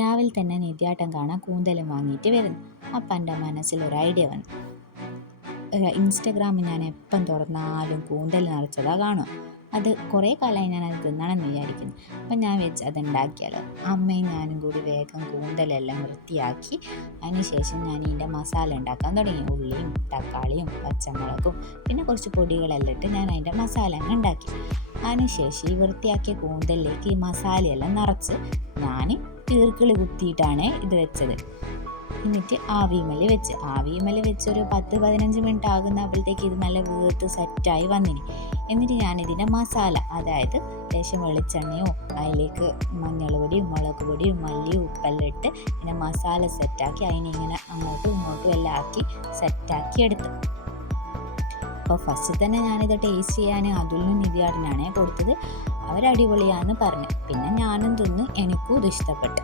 രാവിലെ തന്നെ നിത്യാട്ടം കാണാൻ കൂന്തലും വാങ്ങിയിട്ട് വരുന്നു. അപ്പം എൻ്റെ മനസ്സിലൊരു ഐഡിയ വന്നു. ഇൻസ്റ്റഗ്രാമിൽ ഞാൻ എപ്പം തുറന്നാലും കൂന്തൽ നിറച്ചതാണ് കാണുക. അത് കുറേ കാലമായി ഞാനത് തിന്നണമെന്ന് വിചാരിക്കുന്നു. അപ്പം ഞാൻ വെച്ച് അതുണ്ടാക്കിയാലോ. അമ്മയും ഞാനും കൂടി വേഗം കൂന്തലെല്ലാം വൃത്തിയാക്കി അതിന് ശേഷം ഞാൻ ഇതിൻ്റെ മസാല ഉണ്ടാക്കാൻ തുടങ്ങി. ഉള്ളിയും തക്കാളിയും പച്ചമുളകും പിന്നെ കുറച്ച് പൊടികളെല്ലാം ഇട്ട് ഞാൻ അതിൻ്റെ മസാല അങ്ങ് ഉണ്ടാക്കി. അതിനുശേഷം ഈ വൃത്തിയാക്കിയ കൂന്തലിലേക്ക് ഈ മസാലയെല്ലാം നിറച്ച് ഞാൻ തീർക്കിളി കുത്തിയിട്ടാണ് ഇത് വെച്ചത്. എന്നിട്ട് ആവിമല് വെച്ച് ഒരു 10-15 മിനിറ്റ് ആകുന്നപ്പോഴത്തേക്ക് ഇത് നല്ല വീർത്ത് സെറ്റായി വന്നിനി. എന്നിട്ട് ഞാനിതിൻ്റെ മസാല, അതായത് ലേശം വെളിച്ചെണ്ണയോ അതിലേക്ക് മഞ്ഞൾ പൊടിയും മുളക് പൊടിയും മല്ലിയും ഉപ്പെല്ലാം ഇട്ട് ഇങ്ങനെ മസാല സെറ്റാക്കി അതിനിങ്ങനെ അങ്ങോട്ടും ഇങ്ങോട്ടും എല്ലാം ആക്കി സെറ്റാക്കി എടുത്തു. അപ്പോൾ ഫസ്റ്റ് തന്നെ ഞാനിത് ടേസ്റ്റ് ചെയ്യാൻ അതുലിനും നിധിയാടിനാണേ കൊടുത്തത്. അവരടിപൊളിയാണെന്ന് പറഞ്ഞു. പിന്നെ ഞാനും തിന്ന്, എനിക്കും ഇത് ഇഷ്ടപ്പെട്ടു.